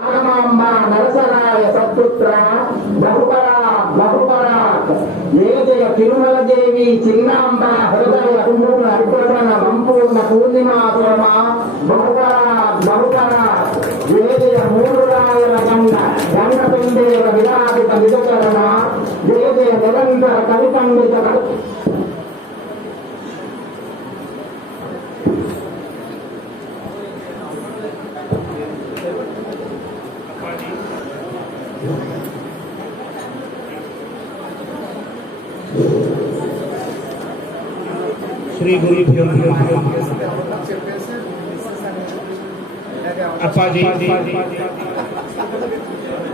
నరసరాయ సత్పుత్ర బహుపరాక్ ఏ జయ తిరుమల దేవి చిన్నాంబ హృదయ కుంభుల అర్పణ సంపూర్ణ పూర్ణిమా సోమ బహుపరాక్ ఏ జయ మూడు రాయల గంగ పిండేర విరాజిత విజకరణ ఏ జయ నిరంతర కవితండిత श्री गुरुभ्यो नमः। अप्पाजी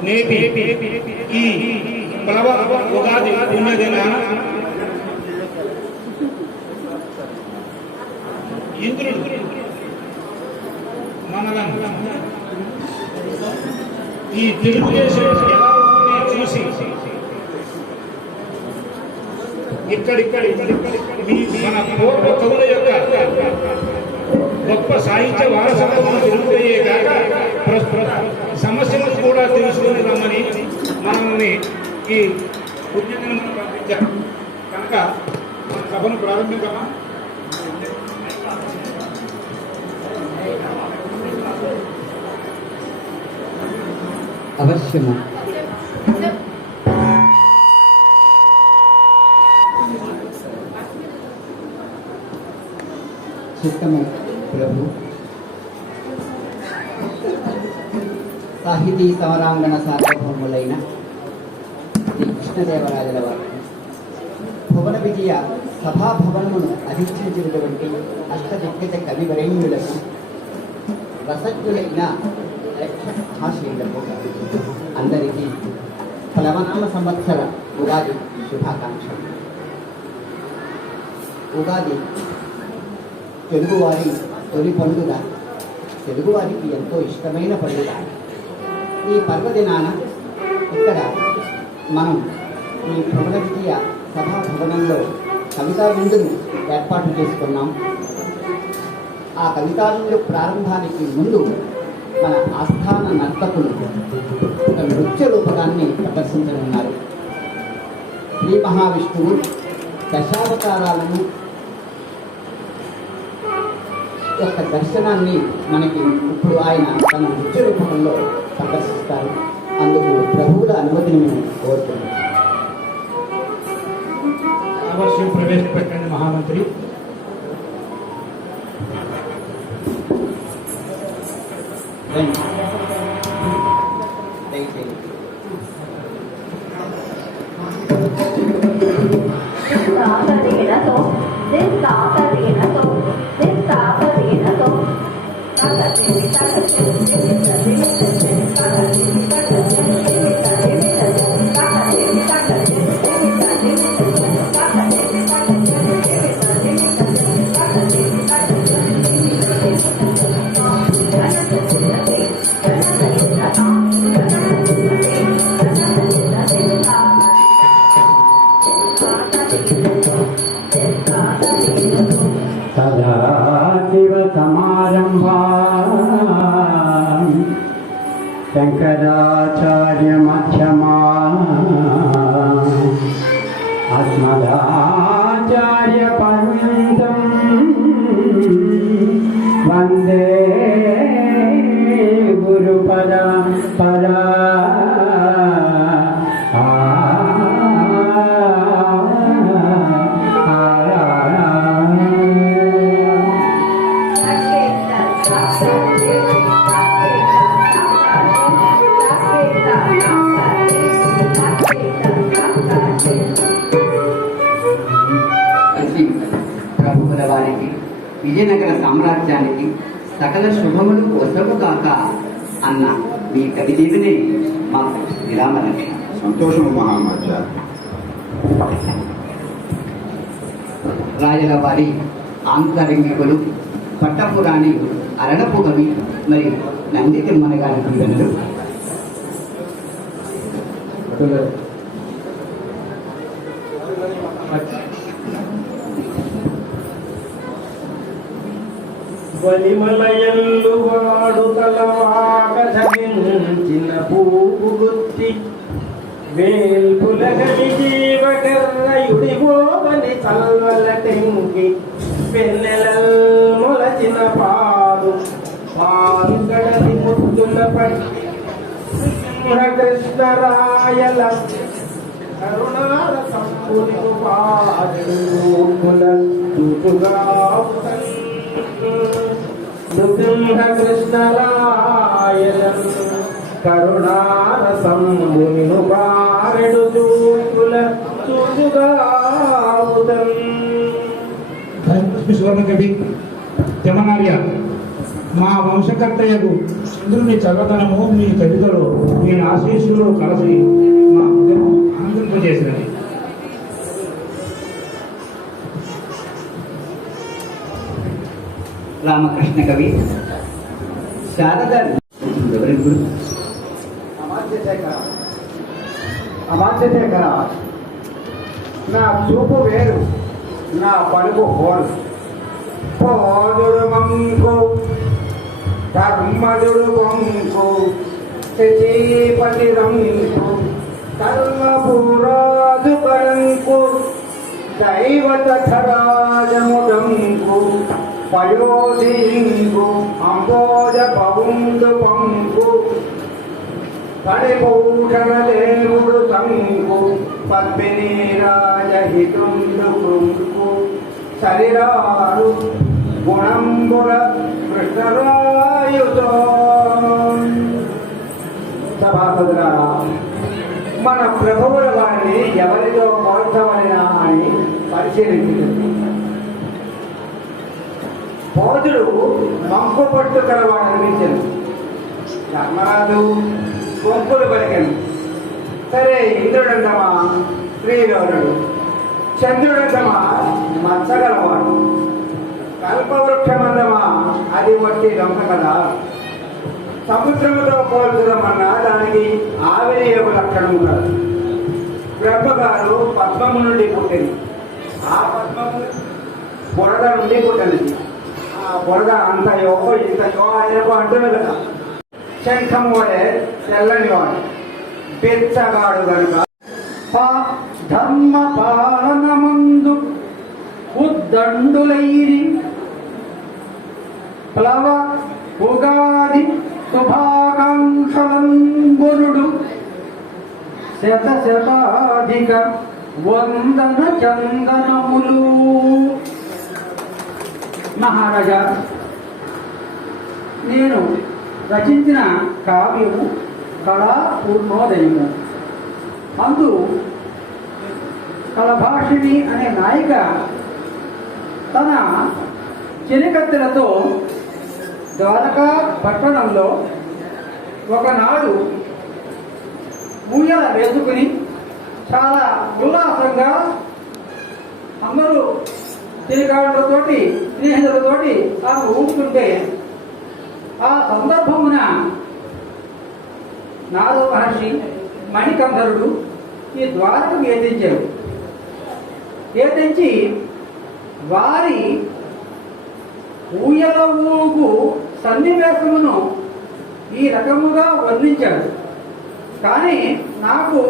नेपि ई प्लव उगादि पुण्यदिन इंद्रुడు మనలను ఈ తెలుగుదేశం ఎలా ఉందని చూసి ఇక్కడిక్కడి మన పూర్వ కవుల యొక్క గొప్ప సాహిత్య వారసత్వం తెలుగుయే కాక సమస్యలను కూడా తెలుసుకుని రమ్మని మనల్ని ఈ పుణ్యదినం పంపించారు కనుక సభను ప్రారంభిద్దామా? అవశ్యము. చిత్తము ప్రభు. సాహితీ సమరాంగణ సార్వభౌములైన శ్రీ కృష్ణదేవరాజుల వారు భువన విజయ సభాభవనమును అధిష్ఠించినటువంటి అష్టదిగ్గజ కవివరేణ్యులకు రసజ్ఞులైన మహాశయులకు అందరికీ ప్లవనామ సంవత్సర ఉగాది శుభాకాంక్షలు. ఉగాది తెలుగువారి తొలి పండుగ, తెలుగువారికి ఎంతో ఇష్టమైన పండుగ. ఈ పర్వదినాన ఇక్కడ మనం ఈ భువన విజయ సభాభవనంలో కవితా విందును ఏర్పాటు చేసుకున్నాం. ఆ కవితా విందు ప్రారంభానికి ముందు మన ఆస్థాన నర్తకులు ఒక నృత్య రూపకాన్ని ప్రదర్శించనున్నారు. శ్రీ మహావిష్ణువు దశావతారాలను యొక్క దర్శనాన్ని మనకి ఇప్పుడు ఆయన తన నృత్య రూపంలో ప్రదర్శిస్తారు. అందుకు ప్రభువుల అనుమతిని మేము కోరుతున్నాం. అవశ్యం ప్రవేశపెట్టండి మహామంత్రి. సదాశివసమారంభా శంకరాచార్య మధ్యమా అస్మదాచార్య పర్యంతం వందే గురుపరంపరా. ప్రభువుల వారికి విజయనగర సామ్రాజ్యానికి సకల శుభములు వసగుగాక అన్న మీ కవిదేవినే మాకు విరామలక్ష్మి. సంతోషము మహామాచ. రాజుల వారి ఆంతరంగికులు పట్టపురాణి అరణపు కవి మరి నంది తిమ్మన గారి దీవెనలు. వలిమలయల్లు వాడు తలవాగ పూగుత్తి వేల్పులగని జీవకర్రయుడివోవని చల్వల టెంకి పెన్నెలల్ మొలచిన పాలు గడలి ముద్దుల పట్టి కృష్ణరాయల కరుణాల సంపుని పాదుల చూపుగా నృసింహ కృష్ణరాయల కరుణాల సంపుని పారెడు చూపుల చూపుగా సువర్ణకవి జమనార్య మా వంశకర్తయ్యకు చంద్రుని చల్లదనము మీ కవితలో మీ ఆశీస్సులు కలిసి మా హృదయం ఆనందింపజేసినది. రామకృష్ణ కవి శారద అమాత్యశేఖర నా చూపు వేరు నా పలుకు హోరు పోదుడు మంకు ధర్మదుడు వంకు శచీపతి రంకు కర్మపురాజు కరంకు దైవతరాజముడంకు పయోధింకు అంబోజ పవుండు పంకు పరిపూషణ దేవుడు సంకు పద్మిని రాజహితుండు కృంకు శరీరాలు గుణంబుల కృష్ణరాయుతో సభాసదులారా మన ప్రభువుల వారిని ఎవరితో పోల్చవలనా అని పరిశీలించింది. పోతుడు మంకు పట్టు కలవాడు అనిపించింది. ధర్మరాజు గొంపులు పలికను. సరే, ఇంద్రుడంతమా శ్రీగౌరుడు, చంద్రుడంతమా మచ్చగలవాడు, కల్పవృక్షమందమా అది వట్టి దొంగ కదా. సముద్రముతో పోల్చుదామన్నా దానికి ఆవిరి యొక్క లక్షణం కాదు. బ్రహ్మగారు పద్మము నుండి పుట్టింది. ఆ పద్మము బురద నుండి పుట్టినది. ఆ బురద అంతయో ఇంతయో ఆయనకు అంటున్నది కదా. శంఖం వలె తెల్లని వాడు, బెచ్చగాడు కనుక ధర్మ పాలనమందు ఉద్దండులైరి ప్లవ ఉగాది శుభాకాంక్షలంబురుడు శతాధిక వందన చందనములు. మహారాజా, నేను రచించిన కావ్యము కళా పూర్ణోదయము. అందు కళభాషిణి అనే నాయిక తన చెలికత్తెలతో ద్వారకా పట్టణంలో ఒకనాడు ఊయల వేసుకుని చాలా ఉల్లాసంగా అందరూ తిరిగాళ్ళతోటి స్నేహితులతోటి ఆమె ఊపుతుంటే ఆ సందర్భమున నారద మహర్షి మణికంధరుడు ఈ ద్వారకకు ఏతించారు. ఏతించి వారి ఊయల ఊగు సన్నివేశమును ఈ రకముగా వర్ణించాడు. కానీ నాకు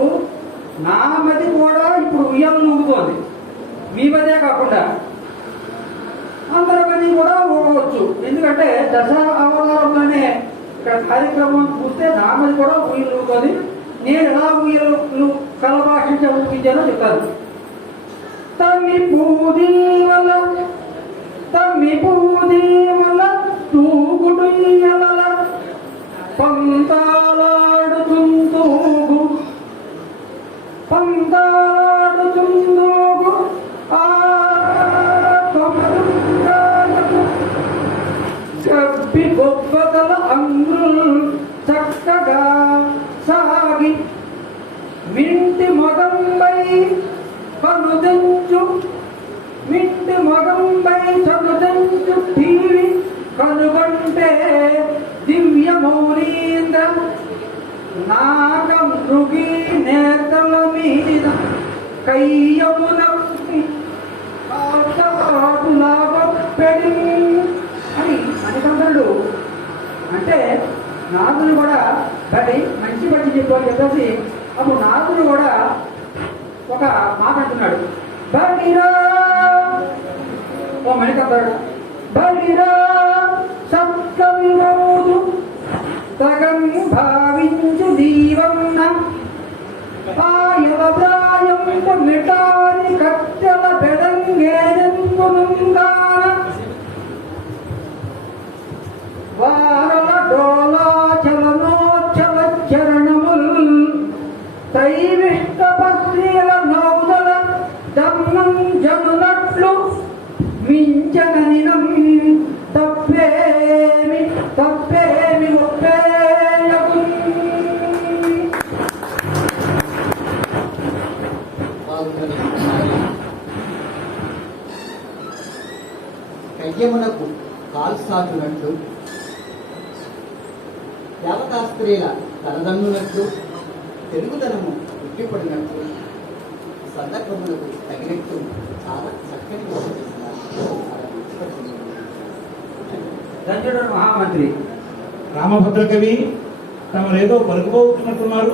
నా మది కూడా ఇప్పుడు ఉయ్యాల ఊగుతోంది. మీ మదే కాకుండా అందరి మది కూడా ఊగవచ్చు. ఎందుకంటే దశ అవతారంలోనే ఇక్కడ కార్యక్రమం చూస్తే నా మది కూడా ఊయలు ఊగుతుంది. నేను ఎలా ఊయలు ఊగించానో చెప్తాను. తమ్మి పూదీవల తూగుడుయ్యల పంతాలాడుతుందూగు గబ్బి గొప్పగల అంగులు చక్కగా సాగి మింటి మగంబై చనుదంచు టీవి కనుగొంటే దివ్య మౌనీంద్ర నాగ మృగి నేతల మీద కయ్యమున పెడి అని మణికంఠుడు అంటే నాగులు కూడా బడి మంచి అని చెప్పేసి అప్పుడు నారదుడు కూడా ఒక మాట అంటున్నాడు, బలిరా ఓ మణికందరుడు, బలిరా సత్కవిరోజు తగం భావించు దీవన్న ఆయవప్రాయంపు మిటారి కట్టెల బెడంగేనంగునుంగాన వారల డోలా చలనోచ్చల చరణముల్ త్రైవిష్టపత్రిల నౌదల దమ్మం జనునట్లు మించననినం తప్పేమి తప్పేమి ఒప్పేయకు. కయ్యమునకు కాల్సాచునట్లు దేవతా స్త్రీల తలదన్నునట్లు తెలుగుదనము ఉట్టిపడినట్లు సందర్భములకు తగినట్టు చాలా చక్కని దంచుడు మహామంత్రి రామభద్ర కవి తమరేదో పలుకుపోతున్నట్టున్నారు.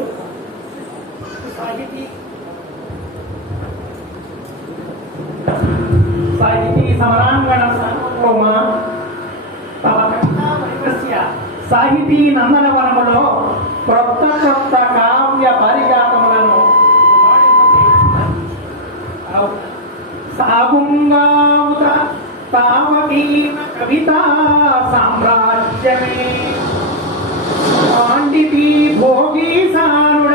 సాహితీ సమరాంగణ సార్వభౌమ తమ కథావైవస్య సాహితీ నందనవనములో క్రొత్త క్రొత్త కావ్య పారిజాతములను సాగుంగావుత తావకీన కవితా సామ్రాజ్యమే పాండితీ భోగీ సానుడ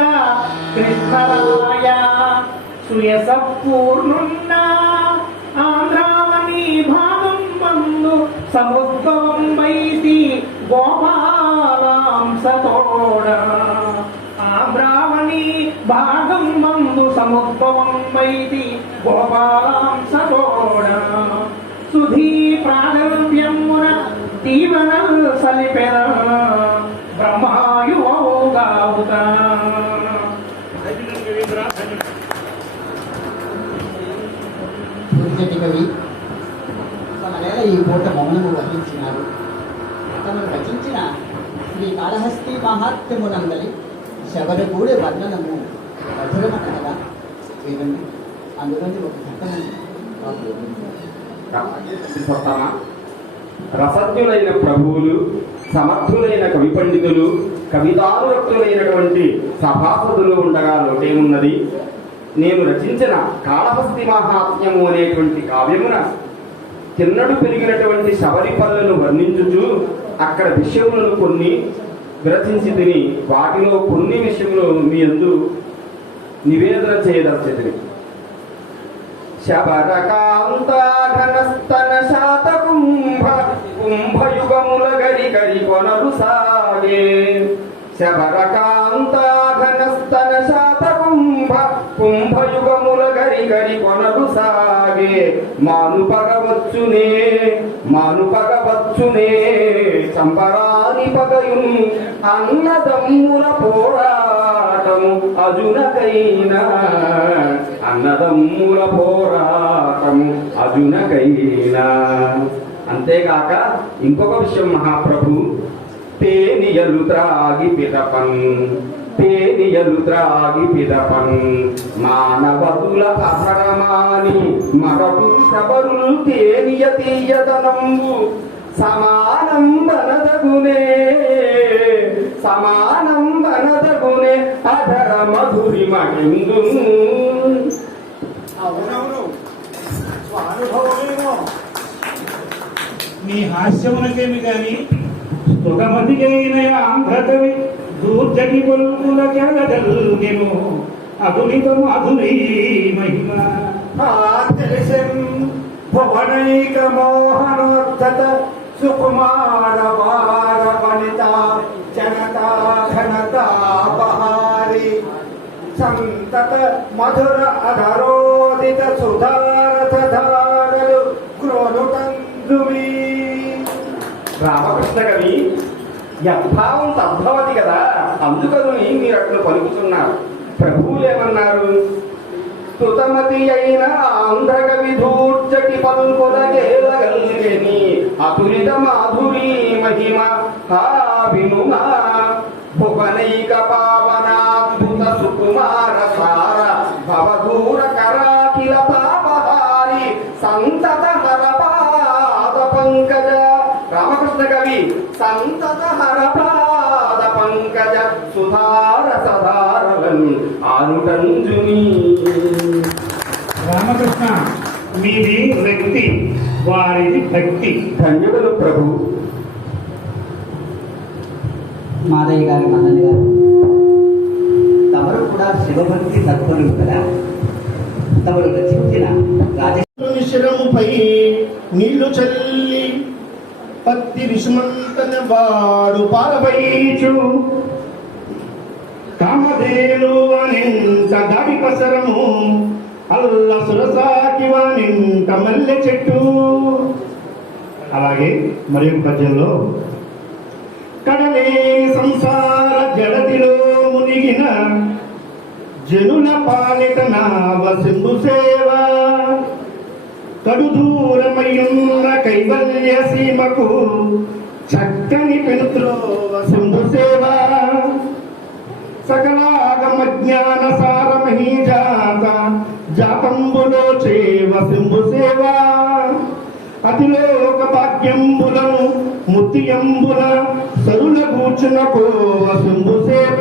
కృష్ణరాయ సుయస పూర్ణున్న ఆంధ్రావని భాగం మందు సముద్భవం వైతి గోపాలాంసతోడ ఆంధ్రావని భాగం మందు సముద్భవం వైతి గోపాలాంసతోడ సుధీ ప్రాగల్భ్యమున దీవనల్ సలిపెర బ్రహ్మాయుగావుత. గురుజటి కవి తమనేల ఈ పూట మౌనము వహించినారు. తమను రచించిన శ్రీ కాళహస్తి మహాత్మ్యమునందలి శబరగూడె వర్ణనము మధురమట కదా వినండి. అందులోని ఒక ఘటనను రసజ్ఞులైన ప్రభువులు, సమర్థులైన కవి పండితులు, కవితానురక్తులైనటువంటి సభాసదులు ఉండగా లోటేమున్నది. నేను రచించిన కాళహస్తి మహాత్మ్యము అనేటువంటి కావ్యమున తిన్నడు పెరిగినటువంటి శబరిపల్లెను వర్ణించుచు అక్కడ విషయములను కొన్ని విరచించి తిని వాటిలో కొన్ని విషయములు మీ యందు నివేదన చేయదలిచితిని. శబరకాంతాఘనస్తన శాత కుంభయుగముల గరి గరి కొనరు సాగే. శబరకాంతాఘనస్తన శాత కుంభయుగముల గరి గరి కొనరు సాగే. మానుపగవచ్చునే చంపరాని పగయున్ అన్నదమ్ముల పోరాటము అజునకైనా. అన్నదమ్ముల పోరాటము అజునకైనా. అంతేగాక ఇంకొక విషయం మహాప్రభు, తేనియలు త్రాగి పిదపన్ మానవతుల అహరమాని మరపు శబరులు తేనియ తీయదనంబు సమానం బనదగునే అధర మధురి మహిందు. మీ హాస్యమునకేమి గాని సుగమతికైన ఆంధ్రకవి దూర్జటి పలుకుల కెరగదల్గెను అధునిత మాధురీ మహిమ. భువనైక మోహనోద్ధత సుకుమార వార వనిత జనతా ఘనతా బహారి సంతత మధుర అధరోదిత సుధారథ ధారలు క్రోలుతందువి. రామకృష్ణ కవి యద్భావం తద్భవతి కదా, అందుకని మీరు అట్లు పలుకుతున్నారు. ప్రభువులేమన్నారు? స్తుతమతి అయిన ఆంధ్రకవి ధూర్జటి పలుకొలగేలగల్గెని అతులిత మాధురీ మహిమ హా వినుమా. భువనైక పావనాత్మ సంతాపహారి సంతత హరపాద పంకజ. రామకృష్ణ కవి సంతత హరపాద పంకజ సుధార సధారలన్ ఆనుటంజుని. రామకృష్ణ, మీది వ్యక్తి, వారిది భక్తి. ధన్యుడులు ప్రభు. మాదయ్య గారు, మదన్ గారు, తమరు కూడా శివభక్తి తత్పరులు కదా. తమరు రచించిన రాజేశ్వరుని శిరముపై నీళ్లు చల్లి పత్తి విషమంతన వాడు పాలబైచు కామధేను అనింత దాడి పసరము అల్ల సురసాకి వానింత మల్లె చెట్టు. అలాగే మరి ఒక పద్యంలో కడలేని సంసార జడతిలో మునిగిన జనుల పాలిట నావ సింధు సేవ కడు దూరమయ్యున్న కైవల్య సీమకు చక్కని పెనుత్రోవ సింధు సేవ సకలాగమ జ్ఞాన సారమహీజాత జాతంబులో చేవ సింధు సేవ అతిలోక భాగ్యంబులను ముత్తియంబుల సరుల కూర్చున్న పోవ సింధు సేవ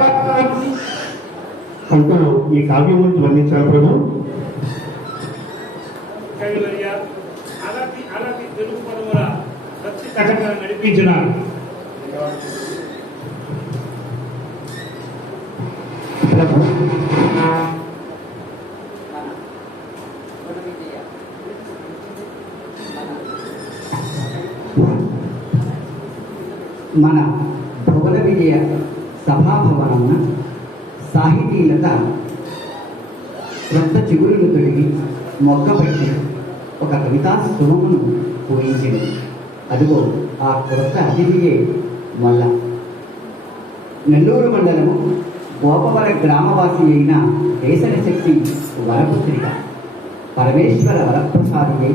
అంటూ ఈ కావ్యం గురించి వర్ణించారు ప్రభు. కవివర్య అలతి అలతి తెలుగు పదముల సత్య కథగా నడిపించినారు. మన భువన విజయ సభాభవనమున సాహితీలత క్రొత్త చిగురును తొడిగి మొక్కబెట్టి ఒక కవితా సుమమును పూయించింది. అదిగో ఆ క్రొత్త అతిథియే మొల్ల. నెల్లూరు మండలము గోపవర గ్రామవాసి అయిన దేశన శక్తి వరపుత్రిక పరమేశ్వర వరప్రసాదియే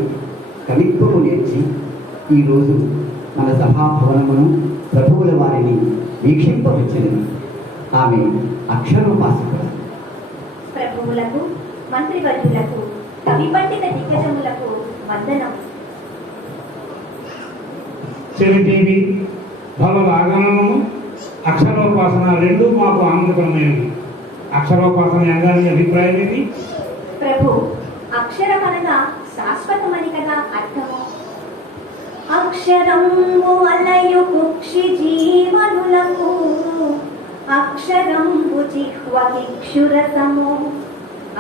కవిత్వము నేర్చి ఈరోజు మన సభాభవనమును ప్రభువుల వారిని వీక్షింపవచ్చినది. ఆమె అక్షరోపాసకుడు. ప్రభువులకు, మంత్రివర్యులకు, కవి పండిత దిగ్గజములకు వందనం. చిరంజీవి భవలాగనము అక్షరోపాసన రెండు మాకు ఆనందకరమైనవి. అక్షరోపాసన అనగానే అభిప్రాయం ఏంటి? ప్రభు, అక్షరం అనగా శాశ్వతమని కదా అర్థము. అక్షరంబు అలయు కుక్షి జీవనులకు అక్షరంబు జిహ్వకిక్షురసము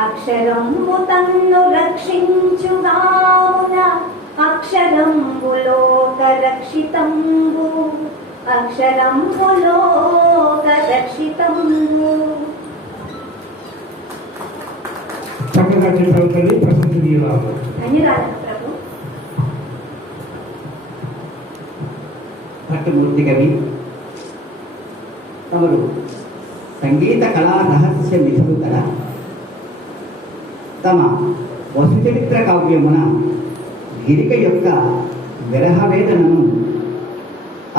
అక్షరంబు తన్ను రక్షించుగావున అక్షరంబు లోక రక్షితంబు అక్షరంబు లోక రక్షితంబు. చక్కగా చెప్పారు తల్లి, ప్రశంసనీయురాలు. ధన్యవాదాలు ప్రభు. భట్టమూర్తి కవి తమరు సంగీత కళా రహస్య నిధులు కదా. తమ వసుచరిత్ర కావ్యమున గిరిక యొక్క విరహవేదనను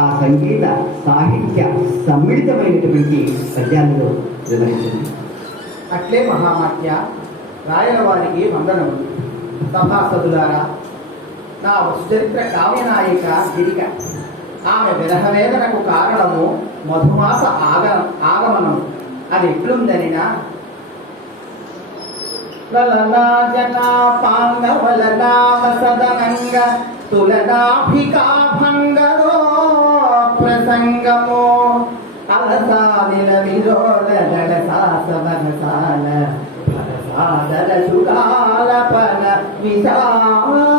ఆ సంగీత సాహిత్య సమ్మిళితమైనటువంటి పద్యాలలో వివరించింది. అట్లే మహామాత్య రాయల వారికి వందనములు. సభాసదులారా, నా వసుచరిత్ర కావ్యనాయిక గిరిక. ఆమె విరహవేదనకు కారణము మధుమాస ఆగమనం. అది ఎట్లుందనినా లలనాజనా పాంగవలనామ సదనంగ తులనాభికాభంగరో ప్రసంగమో అలసానిల విరోధ నడసాసవనసాల భరసాదర సుగాలపన విశాలమో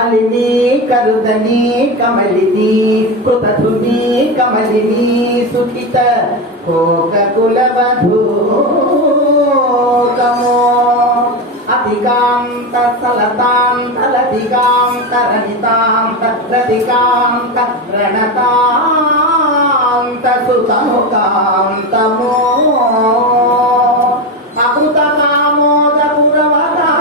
అలిని కరుదని కమలిని కృతధుని కమలిని సుఖిత కోక కులవధూకమో అధికాంత సలతాంత లధికాంత రహితాంత రధికాంత రణతాంత సుతముకాంతమో అకృత కామోద పురవరా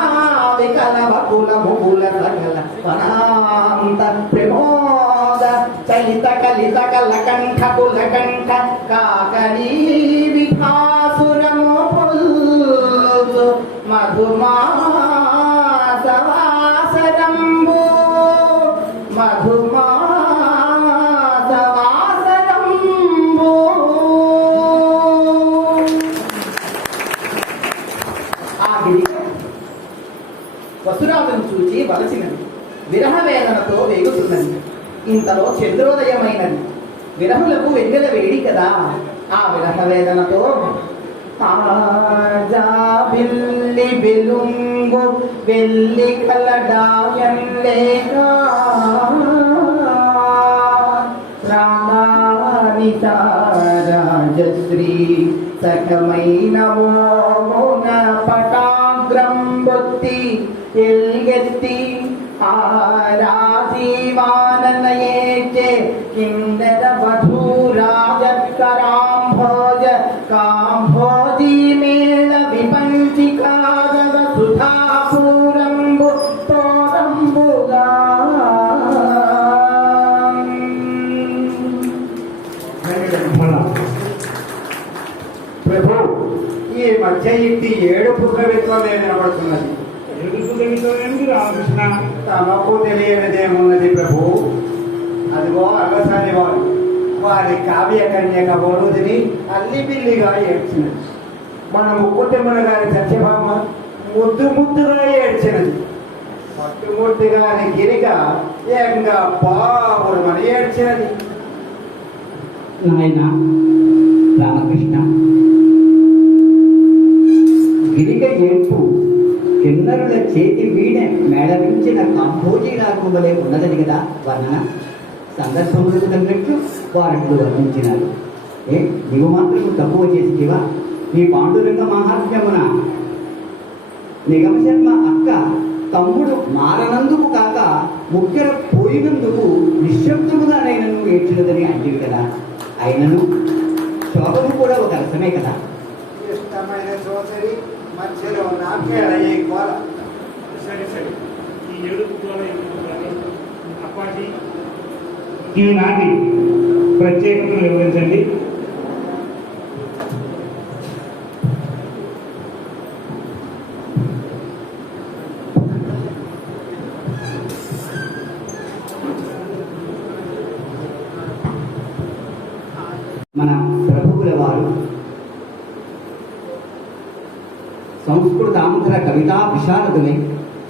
వికలవ కులముల సకల పరాంత ప్రమోద చలిత కలిత కలకంఠ కులకంఠ కాకరీ విభాసురమో పుల్సు మధు మధుమాసవాసనంబు మధుమాసవాసనంబు. ఆ గిరిక వసురాజును చూచి వలసినది, విరహ వేదనతో వేగుతున్నది. ఇంతలో చంద్రోదయమైనది. విరహులకు వెన్నెల వేడి కదా, ఆ విరహ వేదనతో బిల్లి బెలుంగు వెల్లి కలడాయం లేక రాజశ్రీ సఖమైన మోన పటాగ్రం బొత్తి ఎల్గెత్తి ఆరాజీవాననయేచే కిందర వధూరాజత్కరాంభోజ కాంభోజీ మేళ విపంచికాగవ సుధాపూరంబు తోరంబుగా. ప్రభు, ఈ మధ్య ఇంటి ఏడుపు కవిత్వమే వినబడుతున్నది. రామకృష్ణ, తమకు తెలియనిదేమున్నది ప్రభు. అదిగో అగసాని వారు వారి కావ్య కన్యక బోరుదిని అల్లి బిల్లిగా ఏడ్చినది. మన ముక్కుతిమ్మల గారి సత్యభామ ముద్దు ముద్దుగా ఏడ్చినది. పట్టుమూర్తి గారి గిరిక ఏకంగా బాబురమని ఏడ్చినది. నాయన రామకృష్ణ, గిరిక ఏడ్పు కిన్నరుల చేతి వీణ మేళవించిన కాంభోజీ రాకు వలె ఉన్నదని కదా వర్ణన. సందర్భములకు తగ్గట్టు వారిని వర్ణించినారు. నీవు మాత్రం తక్కువ చేసివా? నీ పాండురంగ మహాత్మ్యమున నిగమశర్మ అక్క తమ్ముడు మారనందుకు కాక ముఖ్యర పోయినందుకు నిశ్శబ్దముగా నైనను ఏడ్చినదని అంటివి కదా. అయినను శోకము కూడా ఒక రసమే కదా. ఇష్టమైన సోదరి మధ్యలో నాకేళయ్యే కోల. సరే సరే, ఈ ఏడుపు గోల ఎందుకు కానీ అప్పాజీ ఈనాటి ప్రత్యేకతను వివరించండి. మన ప్రభువుల వారు సంస్కృతాంధ్ర కవితా విశారదులై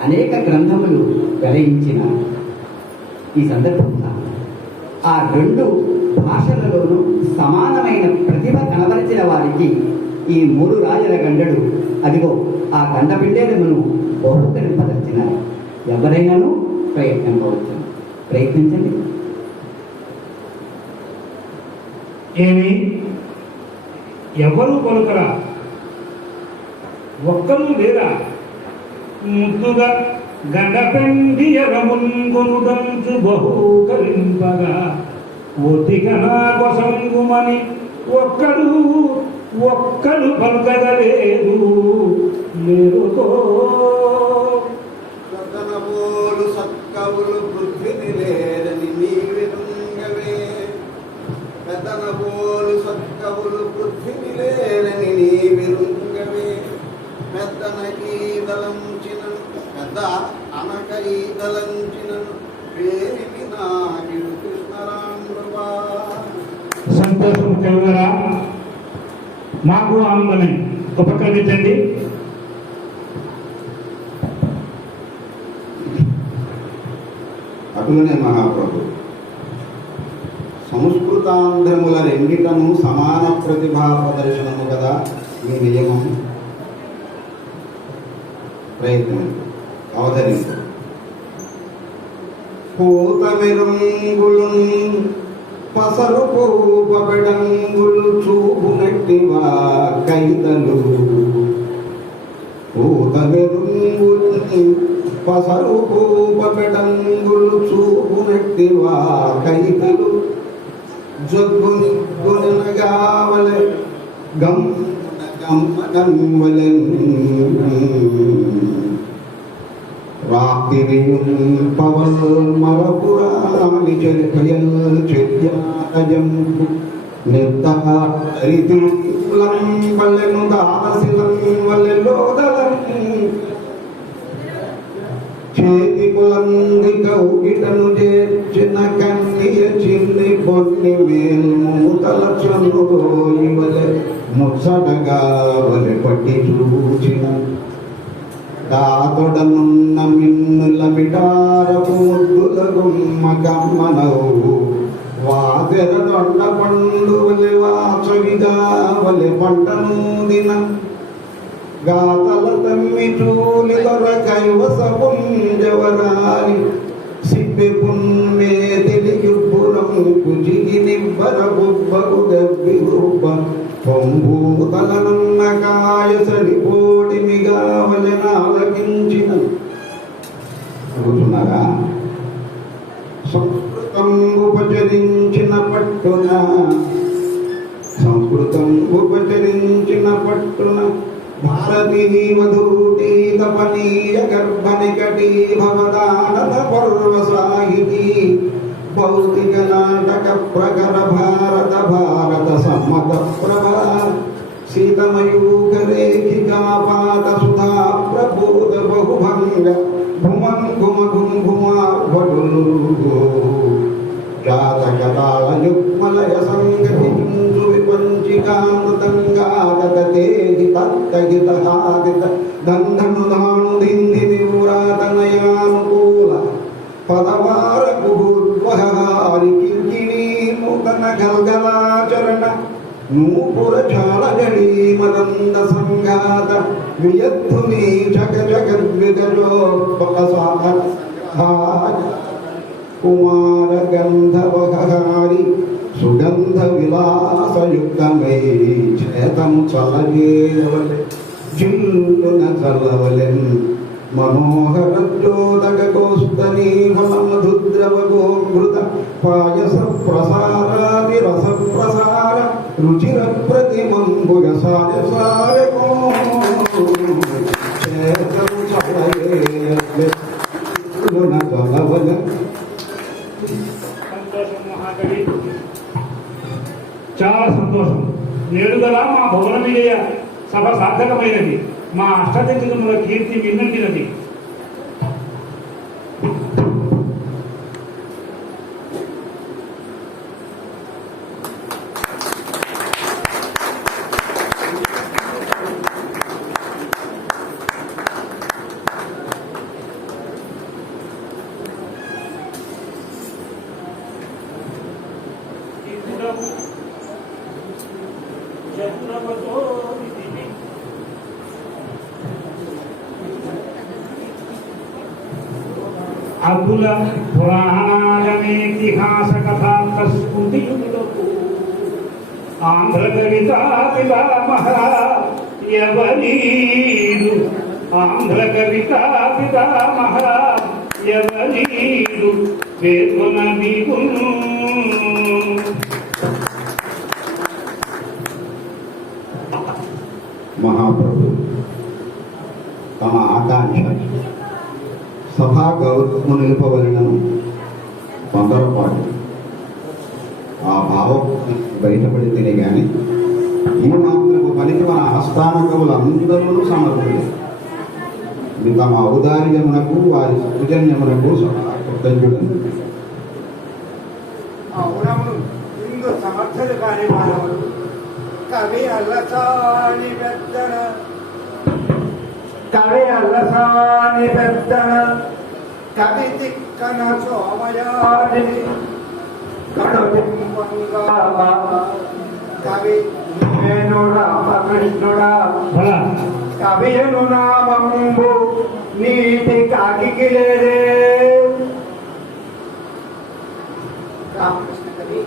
అనేక గ్రంథములు వెలయించిన ఈ సందర్భంగా ఆ రెండు భాషలలోనూ సమానమైన ప్రతిభ కనబరిచిన వారికి ఈ మూడు రాజుల గండడు అదిగో ఆ గండ పిండేదమును బహుకరింపదర్చినారు. ఎవరైనాను ప్రయత్నించవచ్చు. ప్రయత్నించండి. ఏమి ఎవరు పలుకరా? ఒక్కరు లేరా? ముద్దుగా గండపెండియరముంగునుదంచు బహూకరింపగా ఒత్తిక నా కొసంగుమని ఒక్కడు పలుకగలేదు. లేరుకో సతనబోలు సత్కవులు పృథ్విని లేరని నీవెరుంగవే. పెద్దనబోలు సత్కవులు పృథ్విని లేరని నీవెరుంగవే. పెద్దనకీదలంచినను పెద్ద అనకీదలంచినను పేరికి నాయుడు కృష్ణరాంబా. సంతోషం కలుగరా? మాకు ఆనందమే. ఉపకరించండి. అటులనే మహాప్రభు, సంస్కృతాంధ్రముల రెండిటను సమాన ప్రతిభా ప్రదర్శనము కదా మీ నియమం. ప్రయత్నం అవతరించు. పూత మెరుంగులు పసరు పూపబెడంగులు చూపునట్టివా కైతలు. పూత మెరుంగులు పసరు పూపబెడంగులు చూపునట్టివా కైతలు. జగ్గుని గుణనగావలె గమ్మగమ్మలె రాత్రియున్ పవల్ మరపురాణి చరితయల్ చెయ్యాజం నిర్ధారితులం వల్లెను దానశిలం వల్లెలోదలం కొన్ని మేల్మూతల చంద్రుడు ఇవలె ముచ్చటగా వలె పట్టి చూచిన దాతొడనున్న మిన్నుల మిటారపు ముద్దుల గుమ్మ గమ్మనవు వాదెర దొండ పండు వలె వాచవిగా వలె పంటను దిన గాతల తమ్మి చూలి దొర కైవస పుంజవరాలి సిబ్బె పున్మే తెలియుబ్బురం కుజిగి నిబ్బర బుబ్బకు గబ్బి గుబ్బ పొంబూతలనన్న కాయసరి పోటి మిగావలెన ఆలకించిన కూర్చున్నారా? సంస్కృతం ఉపచరించిన పట్టున భారతీ వధూటీ తపనీయ గర్భనికటీ భవదానన పర్వ సాహితీ భౌతిక నాటక ప్రకర భారత సమ్మత ప్రభా సీతమయూఖ రేఖికా పాత సుధా ప్రబోధ బహుభంగ భుమం ఘుమ ఘుం భుమార్భటులు జాతకతాళ యుగ్మలయ సంగతి చుంచు విపంచికామృతంగాతేజి తత్తగిత హాదిత దంధను ధాను దింది నివ్రాతనయానుకూల పదవార కుహూర్వహారి కింకిణీ నూతన గల్గలాచరణ నూపుర చాళగడీ మదంద సంఘాత వియద్ధుని జగ జగద్విగజోత్పసార కుమార గంధవహారి సుగంధ విలాసయుక్తమై చేతము చల్లజేయవలె జిల్లున చల్లవలెన్ మనోహర జ్యోతక కోస్తనీ ఫలమధుద్రవ గోఘృత పాయస ప్రసారాది రస ప్రసార రుచిర ప్రతిమంబుగ సారసార చేతము చల్లజేయవలె చల్లవలెన్. సంతోషం మహాకవి, చాలా సంతోషం. నేడుగల మా భువన విజయ సభ సార్థకమైనది. మా అష్టదిక్కుల కీర్తి విన్నంటినది. అకుల పురాణాగమేతిహాస కథాంతస్ఫుటియులకు ఆంధ్ర కవితా పితామహ ఎవరీడు, ఆంధ్ర కవితా పితామహ ఎవరీడు పేర్కొన నీకును. మహాప్రభు తమ ఆకాంక్ష సభా గౌరవము నిలుపవలనను తొందరపాటు ఆ భావం బయటపడితేనే కానీ ఈ మాత్రము పనికి మన ఆస్థాన కవులందరూ సమర్థులు. ఇది తమ ఔదార్యమునకు వారి సౌజన్యమునకు కృతజ్ఞుడు. అవునము ఇందు సమర్థులు కాని మానవుడు కవి అల్లసాని పెద్దన కవి తిక్కన సోమయాని కవి నేను రామకృష్ణుడా కవియను నామంబు నీతి కాకి లేదే. రామకృష్ణ కవి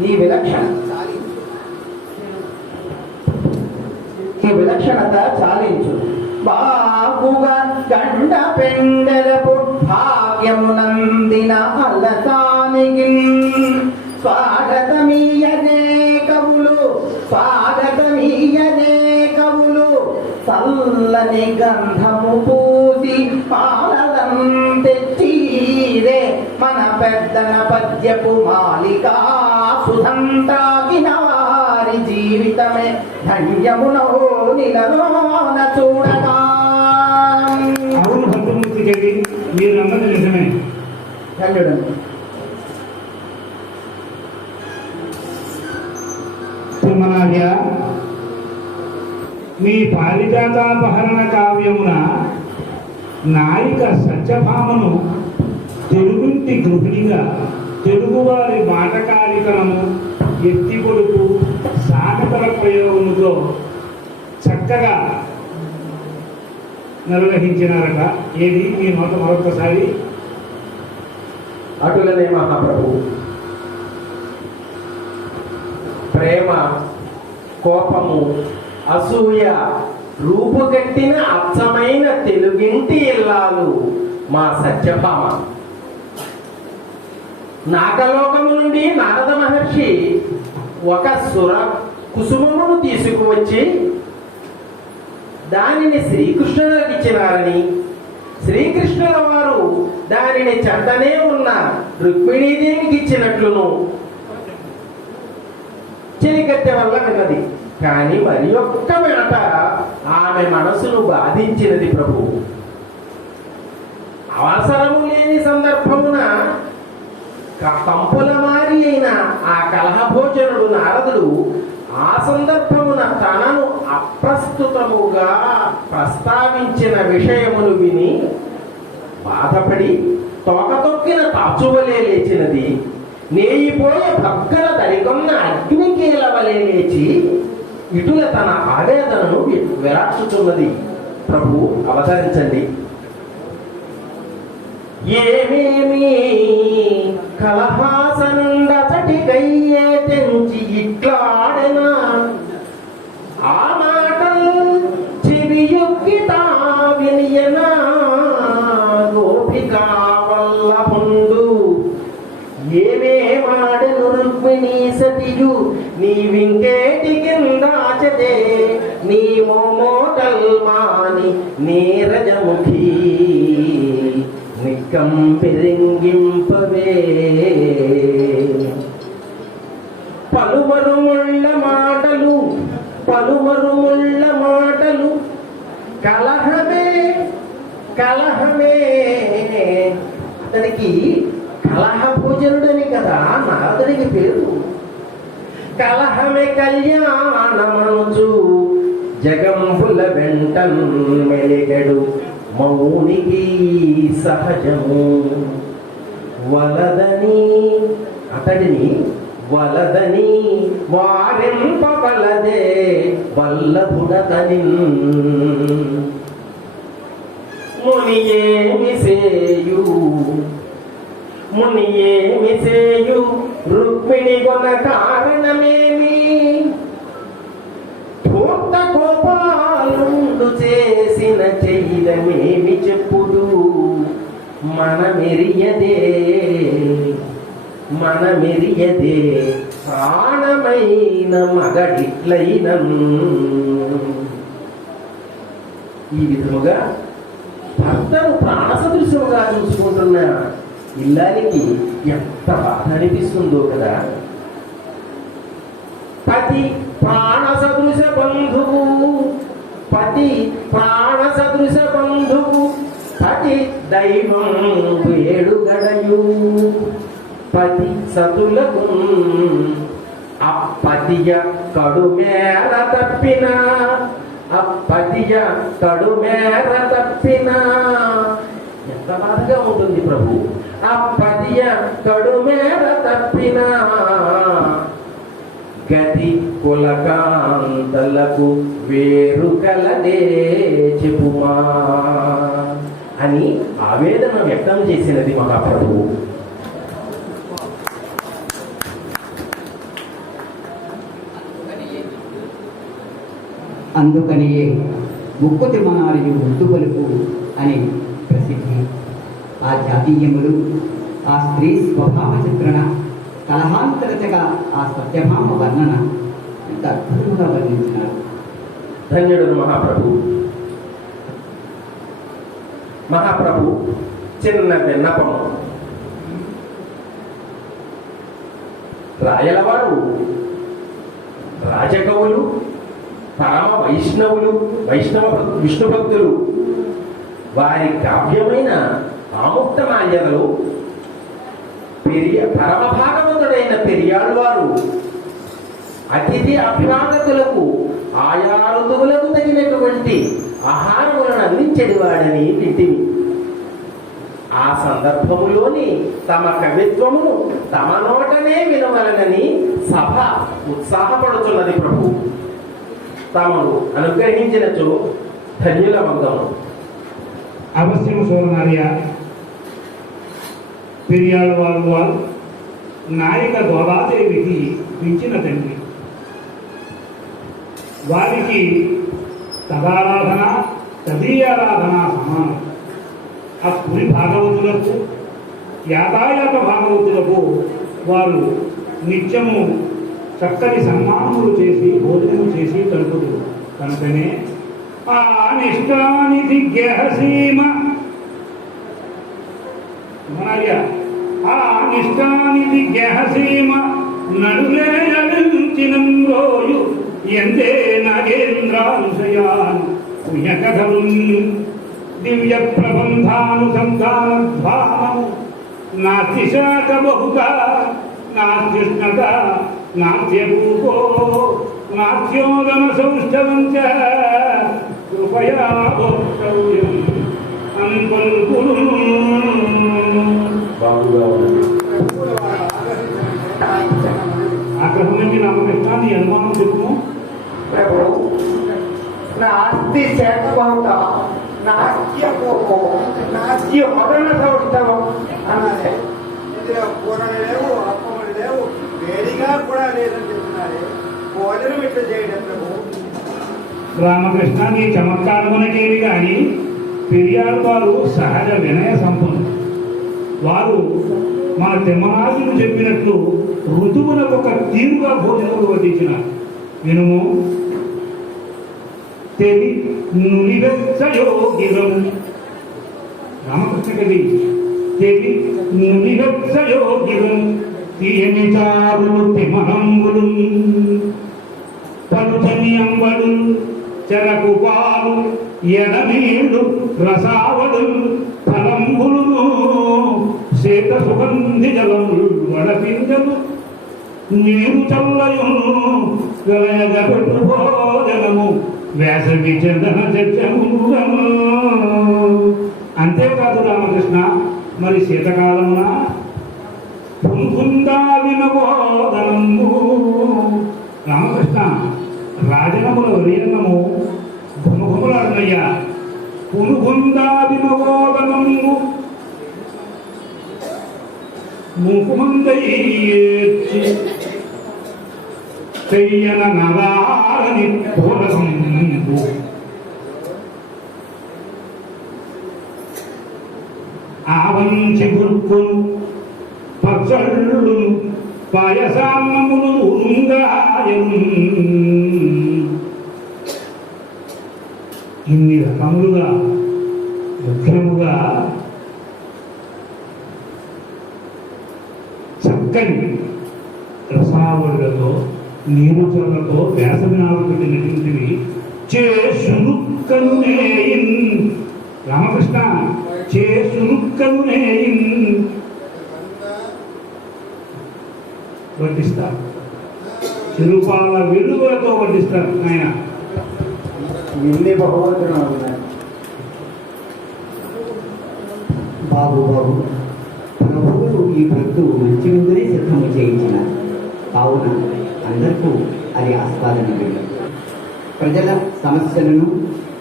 నీ విలక్షణత చాలించు. బాగుగా గండ పెండెలపు భాగ్యమునందిన అల్లసానికి స్వాగతమీయనే కవులు, స్వాగతమీయనే కవులు. చల్లని గంధము పూసి పాలలం తెచ్చిరే మన పెద్దన పద్యపు మాలికా సుధంతాగిన వారి జీవితమే ధన్యమునో నిలలోన చూడగా. అవును భద్రమూర్తి కవి, మీరు అన్నది నిజమే. ధన్యుడు. మీ పారిజాతాపహరణ కావ్యమున నాయిక సత్యభామను తెలుగుంటి గృహిణిగా తెలుగువారి మాటకారికలను ఎత్తి కొడుకు సామెతల ప్రయోగముతో చక్కగా నిర్వహించినారట. ఏది మీ నోట మరొకసారి? అటులనే మహాప్రభు ప్రేమ, కోపము, అసూయ రూపుగట్టిన అచ్చమైన తెలుగింటి ఇల్లాలు మా సత్యభామ. నాగలోకము నుండి నారద మహర్షి ఒక సుర కుసుమమును తీసుకువచ్చి దానిని శ్రీకృష్ణుడికి ఇచ్చినారని, శ్రీకృష్ణుల వారు దానిని చెంతనే ఉన్న రుక్మిణీదేవికి ఇచ్చినట్లును చెలికత్తె వల్ల విన్నది. కానీ మరి ఒక్క మాట ఆమె మనసును బాధించినది ప్రభు. అవసరము లేని సందర్భమున కంపుల మారి అయిన ఆ కలహభోజనుడు నారదుడు ఆ సందర్భమున తనను అప్రస్తుతముగా ప్రస్తావించిన విషయమును విని బాధపడి తోకతొక్కిన తాచువలే లేచినది. నేయిపోయే భక్కల దరికొన్న అగ్నికీల వలె లేచి ఇటుల తన ఆవేదనను విరాచుతున్నది. ప్రభు అవతరించండి. ఏమేమి కలహాసనుండచటికయ్యే తెంచి ఇట్లాడెనా ఆ మాటలు చెవియొక్కి తా వినియనా గోపికా వల్లభుండు ఏమేమాడెను రుక్మిణీ సతియు నీవింకేటి కిందాచదే నీ మోమోటల్ మాని నీరజముఖీ నికంపిరింగింపవే పలుమరుముళ్ళ మాటలు పలుమరుముళ్ళ మాటలు కలహమే కలహమే. అతనికి కలహ భోజనుడని కదా నారదుడికి పేరు. కలహమే కళ్యాణమనుచు జగంబుల వెంట మెలిగడు మౌనికి సహజము వలదని అతడిని వలదని వారింపవలదే వల్లభుడతని ముని ఏమి సేయు రుక్మిణి కొన కారణమేమి పూర్త కోపాలుండు చేసిన చెయ్యమేమి చెప్పుడు మనమెరియదే ప్రాణమైన మగడిట్లైన. ఈ విధముగా భర్తను ప్రాణ సదృశ్యముగా చూసుకుంటున్న ఇల్లానికి ఎంత బాధ అనిపిస్తుందో కదా. పతి ప్రాణ సదృశ బంధువు పతి దైవం వేడుగడయు పతి సతులకు అప్పతియ కడుమేర తప్పిన ఎంత బాధగా ఉంటుంది ప్రభు. అప్పతియ కడుమేర తప్పిన గతి కులకాంతలకు వేరు కలదే చెప్పుమా అని ఆవేదన వ్యక్తం చేసినది మహాప్రభువు. అందుకనియే ముక్కుతి మనాలియు ముద్దు పలుకు అని ప్రసిద్ధి. ఆ జాతీయములు, ఆ స్త్రీ స్వభావ చిత్రణ, కలహాంతరచగా ఆ సత్యభామ వర్ణన ఎంత అద్భుతంగా వర్ణించినారు. ధన్యుడు మహాప్రభు చిన్న విన్నపము. రాయలవారు రాజకవులు, పరమ వైష్ణవ విష్ణు భక్తులు వారి కావ్యమైన ఆముక్త మాల్యదలు పరమ భాగవతుడైన పెరియాడు వారు అతిథి అభివాదకులకు ఆయా ఋతువులకు తగినటువంటి ఆహారములను అందించేవాడని వింటిమి. ఆ సందర్భములోని తమ కవిత్వమును తమ నోటనే వినవలనని సభ ఉత్సాహపడుతున్నది ప్రభు. తమను అనుగ్రహించినచో ధన్యుల వందము. అవశ్యం సోరనార్య. పెరియాళ్ళ వారు నాయక గోదాదేవికి మించిన తండ్రి. వారికి తదారాధన తదీయారాధన సమానం. ఆ పురి భాగవతులకు యాతాయాత భాగవతులకు వారు నిత్యము చక్కని సన్మానములు చేసి భోజనం చేసి తలుపుదు. కనుకనే ఆ నిష్ఠానిధి గేహసీమ ఆ నిష్ఠానిధి గేహసీమ నడులేయించిన రోజు ఎందే నాగేంద్రాంశయాన్ పుణ్యకథలు దివ్య ప్రబంధానుసంధానధ్వానము నాస్తిశాఖ బహుగా నాస్తిష్ణత నాస్త్యభూపో నాస్త్యోదన సౌష్ఠవం చ కృపయా భోక్తవ్యం అనుపల్పులు. ఆగ్రహం రామకృష్ణ, నీ అనుమానం చెప్పును. ప్రభు, నాస్తి శాఖబహుత నాస్త్య పోపో నాస్త్య వదన సౌష్ఠవం అన్నదే. ఇందులో కూరలు లేవు, అప్పములు లేవు, వేడిగా కూడా లేదని చెప్తున్నారే. భోజనం ఇట్లా చేయడం ప్రభు. రామకృష్ణ, నీ చమత్కారమునకేమి కానీ పెరియార్ వారు సహజ వినయ సంపన్నులు. వారు మన తిమ్మరాజులు చెప్పినట్లు ఋతువులకు ఒక తీరుగా భోజనములు వడ్డించినారు. వినుము. తెలి నులివెచ్చయోగిరం. రామకృష్ణ కవి తెలి నులివెచ్చయోగిరం తీయని చారులు తిమనంబులు పలుచని అంబడు చెరకు పాలు ఎడనీళ్ళు రసావడు ఫలంబులు శీత సుగంధి జలములు వడపింజలు నీరు చల్లయు గలయగపెట్టు భోజనము వేసవి చందన చర్చములను. అంతేకాదు రామకృష్ణ, మరి శీతకాలమున పునుకుందా వినబోధనము. రామకృష్ణ, రాజనముల వరియన్నము భుమభుములాడునయ్యా. పునుకుందా వినబోధనము ముకుమందయ్యేర్చి చెయ్యన నవాలని పూలసంపు ఆవంచి గుర్కును పచ్చళ్ళు పాయసాన్నములు ఉంగాయను. ఇన్ని రకములుగా ముఖ్యముగా చక్కని రసావళులతో నీరు చల్లతో వ్యాసనాలు పెట్టినటువంటివి చేసురుక్కనునేయిన్. రామకృష్ణ, చేసురుక్కనునేయిన్ వడ్డిస్తారు. చిరుపాల వెలుగులతో వడ్డిస్తారు. ఆయన ఇన్ని బహువచనం ఉన్నాయి. బాబు బాబు, ప్రభువులు ఈ పొద్దు మంచి విందునే సిద్ధము చేయించిన కావున అందరికీ అది ఆస్వాదన. ప్రజల సమస్యలను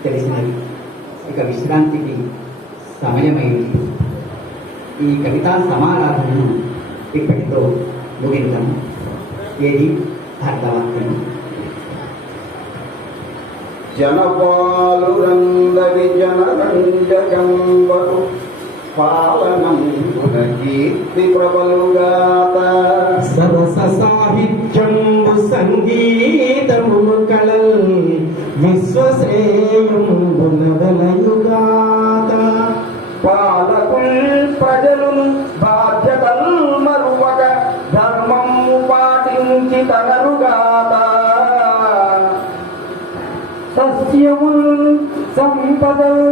తెలిసినవి. ఇక విశ్రాంతికి సమయమైంది. ఈ కవితా సమారాధనను ఇప్పటితో ముగిందాము. ఏది అర్థవాక్యం? జనపాలురందరి జనరంజకంబరు పాలనం కీర్తి ప్రబలుగాత సరస సాహిత్యంబు సంగీతము కళల్ విశ్వశ్రేయంబున వెలయుగాత పాలకుల్ ప్రజలను బాధ్యతలు మరువక ధర్మము పాటించి తనరుగాత. సస్యముల్ సంపదల్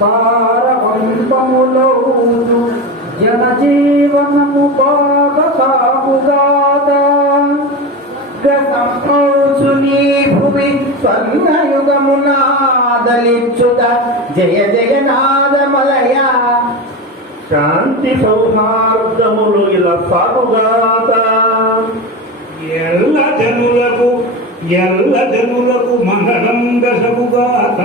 సారవంతములౌను జనజీవనము బాగా సాగుగాత. సంపౌచుని భూమి స్వర్ణయుగమునాదలిచ్చుత జయ జగనాదమలయ శాంతి సౌహార్దములు ఇలా సాగుగాత ఎల్ల జనులకు మంగళం దశముగాక